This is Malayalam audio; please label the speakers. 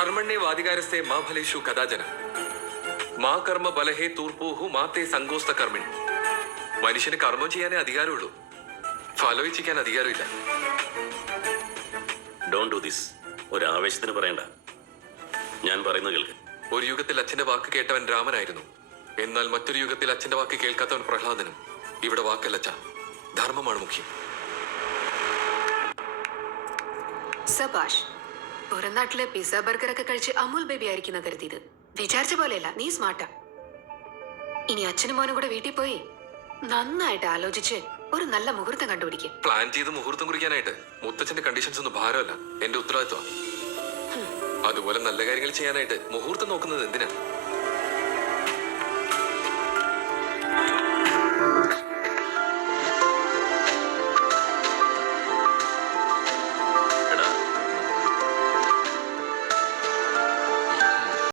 Speaker 1: കർമ്മണ്യേ വാദികാരസ്ഥേ മാ ഫലേഷു കഥാചന മാ കർമ്മ ബലഹേ തൂർപ്പൂഹു മാത്തേ സങ്കോസ്ത കർമ്മിണി. മനുഷ്യന് കർമ്മം ചെയ്യാനേ അധികാരമുള്ളൂ. ഫലോയിച്ചിക്കാൻ അധികാരമില്ല.
Speaker 2: ഡോണ്ട് ഡു ദിസ് ഒരു ആവേശത്തിന് പറയണ്ട. ഞാൻ പറയുന്നത് കേൾക്ക്.
Speaker 1: ഒരു യുഗത്തിൽ അച്ഛന്റെ വാക്ക് കേട്ടവൻ രാമനായിരുന്നു. എന്നാൽ മറ്റൊരു യുഗത്തിൽ അച്ഛന്റെ വാക്ക് കേൾക്കാത്തവൻ പ്രഹ്ലാദനും. ഇവിടെ വാക്കല്ല അച്ഛ. ധർമ്മമാണ് മുഖ്യം.
Speaker 3: സബാഷ് പുറം നാട്ടിലെ പിസ്സ ബർഗർ ഒക്കെ കഴിച്ച് അമുൽ ബേബി ആയിരിക്കുന്ന കരുതിയത്. വിചാരിച്ച പോലെയല്ല നീ സ്മാർട്ടാ ഇനി അച്ഛനും മോനും കൂടെ വീട്ടിൽ പോയി നന്നായിട്ട് ആലോചിച്ച് ഒരു നല്ല മുഹൂർത്തം കണ്ടുപിടിക്കും.
Speaker 1: പ്ലാൻ ചെയ്ത് മുഹൂർത്തം കുറിക്കാനായിട്ട് മുത്തച്ഛന്റെ കണ്ടീഷൻസ് ഒന്നും ഭാരമല്ല. എന്റെ ഉത്തരവാദിത്വം. അതുപോലെ നല്ല കാര്യങ്ങൾ ചെയ്യാനായിട്ട് മുഹൂർത്തം നോക്കുന്നത് എന്തിനാ?